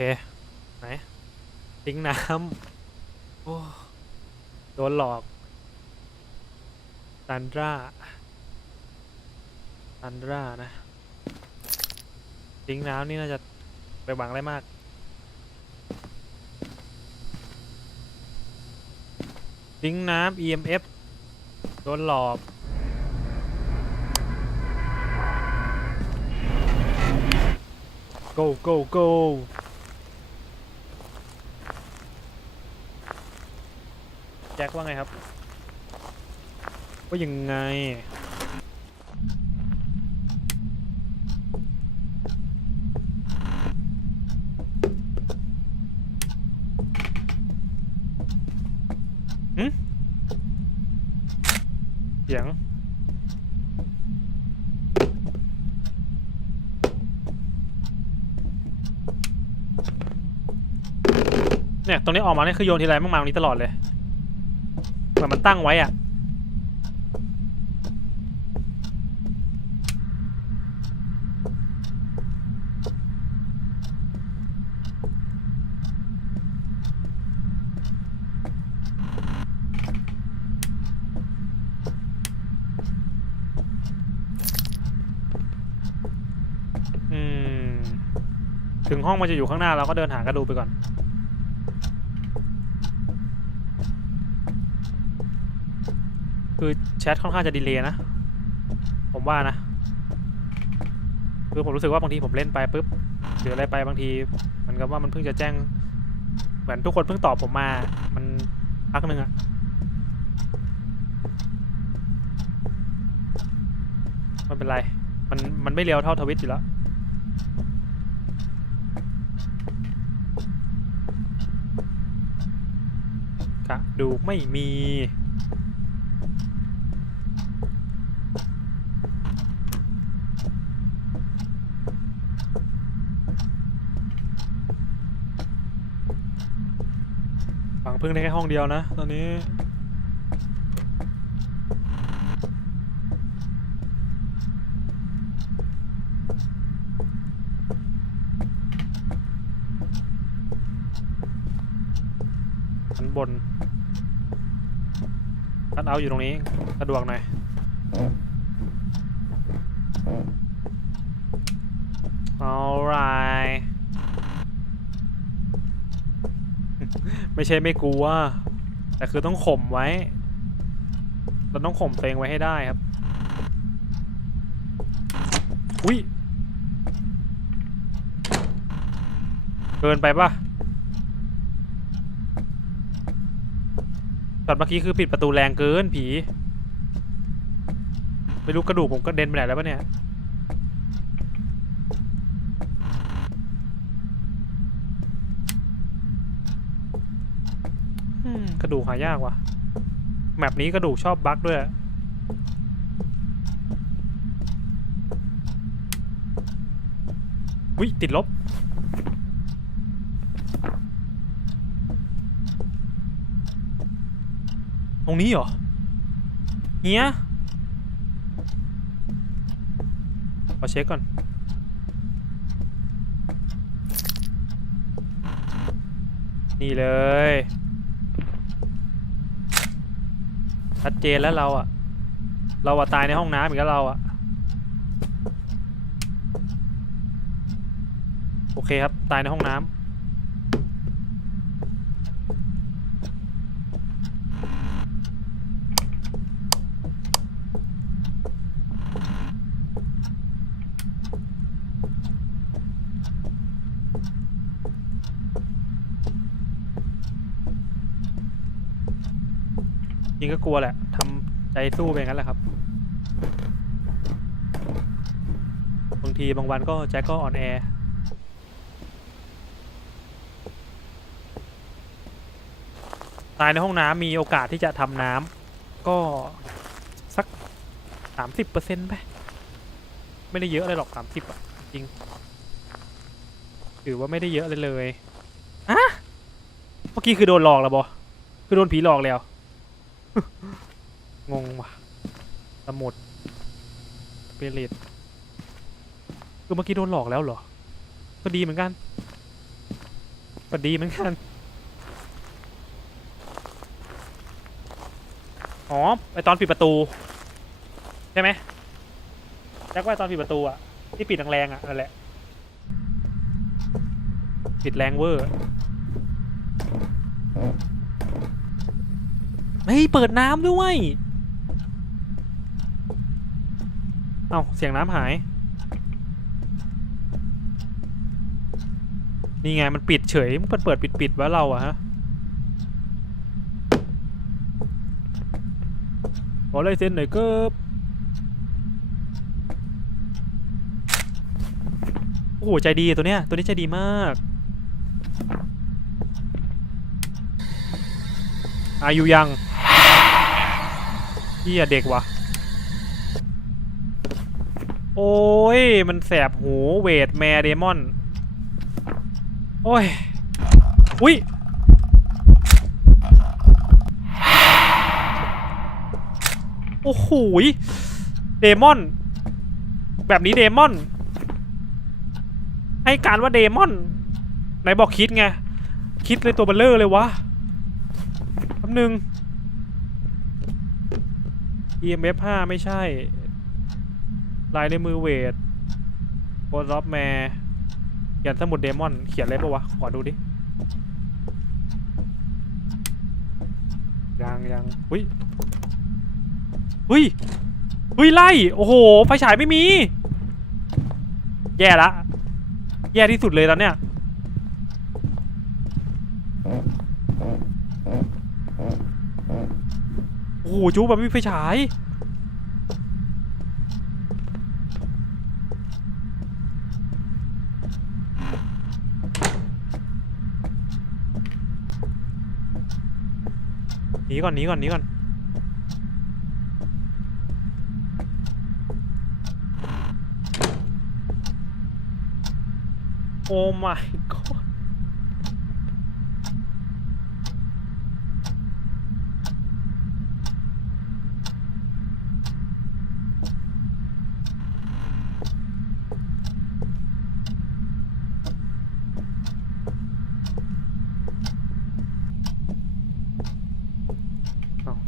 เคไหนทิ้งน้ำโอ้โดนหลอกซันดราซันดรานะ ทิ้งน้ำนี่น่าจะไปหวังอะไรมาก ทิ้งน้ำ EMF โดนหลอก go go go แจ็คว่าไงครับว่ายังไงหึเสียง เนี่ย ตรงนี้ออกมาเนี่ยคือโยนทีไรมั่งมาตรงนี้ตลอดเลย เหมือนมันตั้งไว้อะอืมถึงห้องมันจะอยู่ข้างหน้าเราก็เดินหากระดูไปก่อน คือแชทค่อนข้างจะดีเลย์นะ ผมว่านะ คือผมรู้สึกว่าบางทีผมเล่นไปปุ๊บหรืออะไรไปบางทีเหมันกับว่ามันเพิ่งจะแจ้ง เหมือนทุกคนเพิ่งตอบผมมา มันพักหนึ่งอะไม่เป็นไร มัน มันไม่เร็วเท่าทวิตอยู่แล้วกระดูไม่มี ฝังพึ่งได้แค่ห้องเดียวนะ ตอนนี้ ชั้นบนคันเอาอยู่ตรงนี้ สะดวกหน่อย alright ไม่ใช่ไม่กลัว แต่คือต้องข่มไว้ เราต้องข่มตัวเองไว้ให้ได้ครับ อุ้ย เกินไปปะตอนเมื่อกี้คือปิดประตูแรงเกินผี ไม่รู้กระดูกผมก็เด็นไปไหนแล้วปะเนี่ย กระดูกหายากว่ะ แมปนี้กระดูกชอบบั๊กด้วย วิติดลบ ตรงนี้เหรอเฮียขอเช็คก่อนนี่เลย ชัดเจนแล้วเราอะเราอะตายในห้องน้ำอีกแล้วเราอะโอเคครับ ตายในห้องน้ำ ริงก็กลัวแหละทำใจสู้ไปงั้นแหละครับบางทีบางวันก็แจ็คก็อ่อนแอตายในห้องน้ำมีโอกาสที่จะทำน้ำก็สักสามสิบเปอร์เซ็นต์ไปไม่ได้เยอะเลยหรอกสามสิบอะจริง ถือว่าไม่ได้เยอะเลยเลยอะเมื่อกี้คือโดนหลอกแล้วบอคือโดนผีหลอกแล้ว งงว่ะสมุดเปริตคือเมื่อกี้โดนหลอกแล้วเหรอ ก็ดีเหมือนกันสวัสดีเหมือนกัน อ๋อ ไอตอนปิดประตู ใช่ไหมแจ็คว่าไอ้ตอนปิดประตูอะที่ปิดแรงๆอะนั่นแหละ ปิดแรงเวอร์ เฮ้ย เปิดน้ำด้วย เอ้า เสียงน้ำหาย นี่ไงมันปิดเฉย มันเปิดเปิดปิดปิดวะเราอะฮะขอลายเซ็นหน่อยก็โอ้โห ใจดีตัวเนี้ย ตัวนี้ใจดีมาก อายุยัง ฮียเด็กวะโอ้ย มันแสบหูเวทแมเดมอน โอ้ย อุ้ย โอ้โหยเดมอน แบบนี้เดมอน ให้การว่าเดมอน ไหนบอกคิดไง คิดเลยตัวเบลเลอร์เลยวะแป๊บนึง EMF 5 ไม่ใช่ ลายในมือเวทโคดอฟแมร์เขียนสมุดเดมอน เขียนอะไรปะวะ ขอดูดิ ยังยังอุ้ยอุ้ยอุ้ยไล่ โอ้โห ไฟฉายไม่มี แย่ละ แย่ที่สุดเลยตอนเนี้ย โอ้โหจูแบบไม่มีไฟฉาย หนีก่อนหนีก่อนหนีก่อนโอ้ my god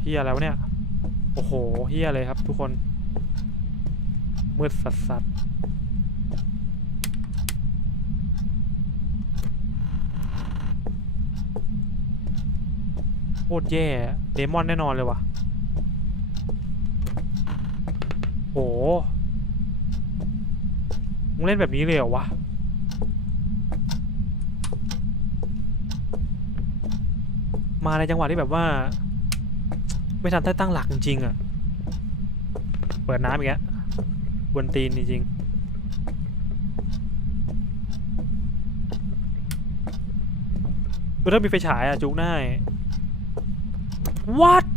เฮียอะไรวะเนี่ย โอ้โหเฮียเลยครับทุกคน มืดสัสสัสโคตรแย่เดมอนแน่นอนเลยว่ะโหมึงเล่นแบบนี้เลยเหรอวะ มาในจังหวะที่แบบว่า ไม่ทันได้ตั้งหลักจริงๆอะ เปิดน้ำอีกแล้วกวนตีนจริงๆถ้ามีไฟฉายอะจุกได้ what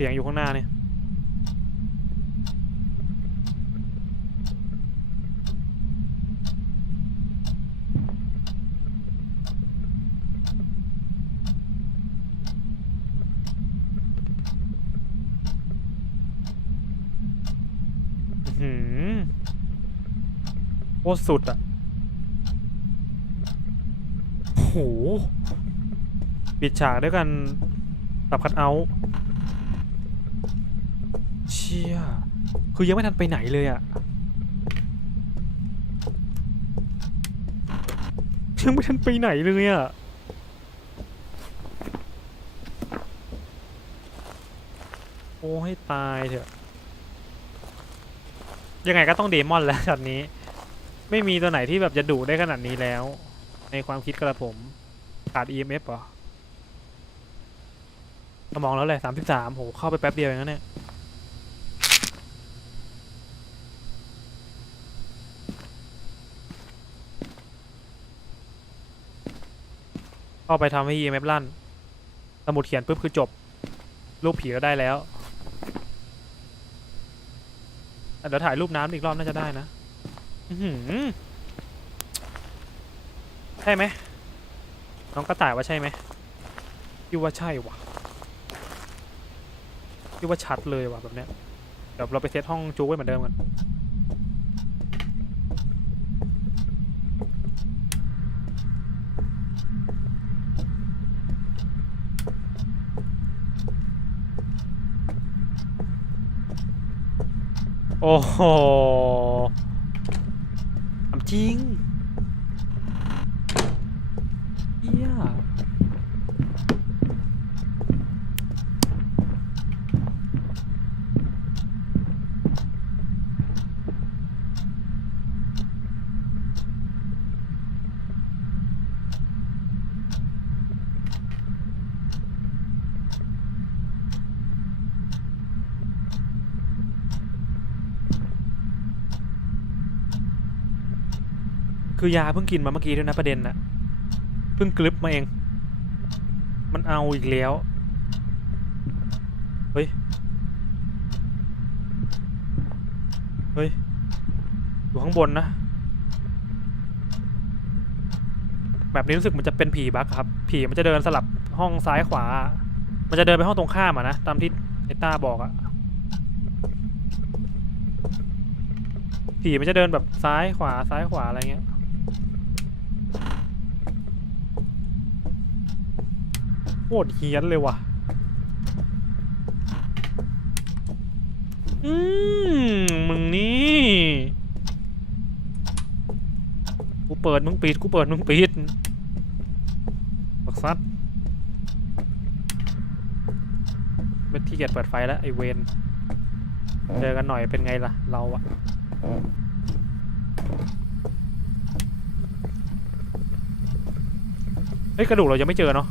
เสียงอยู่ข้างหน้านี่อือหือโคตรสุดอะโหปิดฉากด้วยกันตับคัดเอาท์ ชี่ยคือยังไม่ทันไปไหนเลยอะยังไม่ทันไปไหนเลยอะโอ้ให้ตายเถอะ ยังไงก็ต้องเดมอนแล้วช็อตนี้ ไม่มีตัวไหนที่แบบจะดุได้ขนาดนี้แล้ว ในความคิดกระผมขาด EMF เหรอสมองแล้วเลยสามสิบสามโหเข้าไปแป๊บเดียวอย่างนั้นเนี่ย เข้าไปทำให้ EMF ลั่น สมุดเขียนปุ๊บคือจบ รูปผีก็ได้แล้ว เดี๋ยวถ่ายรูปน้ำอีกรอบน่าจะได้นะใช่ไหม น้องกระต่ายว่าใช่ไหมพี่ว่าใช่ว่ะพี่ว่าชัดเลยว่ะแบบเนี้ย เดี๋ยวเราไปเซตห้องจูไว้เหมือนเดิมกัน โอ้โหทำจริงเฮีย คือยาเพิ่งกินมาเมื่อกี้ด้วยนะประเด็นน่ะเพิ่งกลึบมาเอง มันเอาอีกแล้ว เฮ้ย เฮ้ย อยู่ข้างบนนะ แบบนี้รู้สึกมันจะเป็นผีบั๊กครับ ผีมันจะเดินสลับห้องซ้ายขวา มันจะเดินไปห้องตรงข้ามอะนะ ตามที่ไอต้าบอกอะผีมันจะเดินแบบซ้ายขวาซ้ายขวาอะไรเงี้ย โคตรเฮี้ยนเลยว่ะ อืมมึงนี่ กูเปิดมึงปิด กูเปิดมึงปิดบักซัดเป็นที่เกียจเปิดไฟแล้วไอเวนเจอกันหน่อยเป็นไงล่ะ เราอะเฮ้ยกระดูกเรายังไม่เจอเนาะ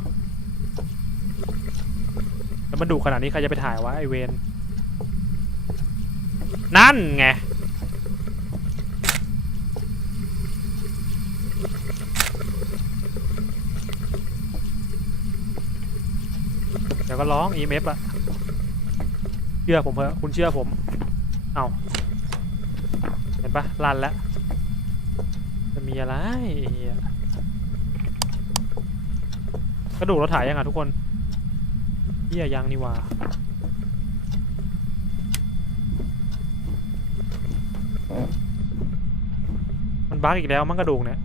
แล้วมันดุขนาดนี้ใครจะไปถ่ายวะไอเวนนั่นไงเดี๋ยวก็ร้อง EMF อะเชื่อผมเถอะคุณเชื่อผม เอาเห็นปะลันแล้ว จะมีอะไรกระดูกเราถ่ายยังอะทุกคน เหี้ยยังนี่ว่ามันบั๊กอีกแล้วมั้งกระดูกเนี่ย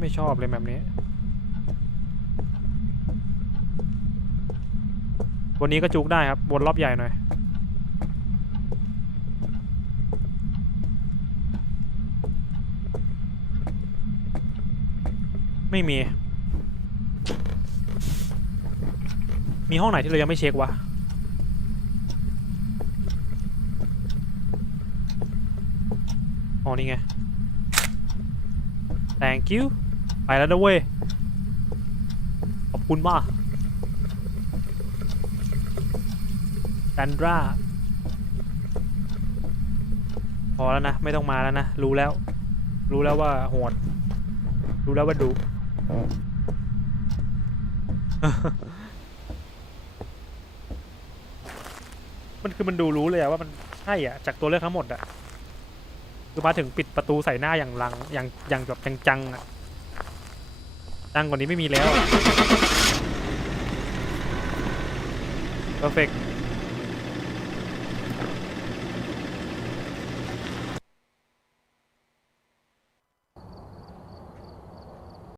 ไม่ชอบเลยแบบนี้ วันนี้ก็จุกได้ครับวนรอบใหญ่หน่อยไม่มี มีห้องไหนที่เรายังไม่เช็ควะ อ๋อนี่ไง thank you ไปแล้วนะเว้ย ขอบคุณมากดันดราพอแล้วนะ ไม่ต้องมาแล้วนะ รู้แล้ว รู้แล้วว่าโหด รู้แล้วว่าดุ มันคือมันดูรู้เลยอะว่ามันใช่อะจากตัวเลือกทั้งหมดอะคือมาถึงปิดประตูใส่หน้าอย่างลังอย่างอย่างแบบจังๆอะจังกว่านี้ไม่มีแล้วเพอร์เฟก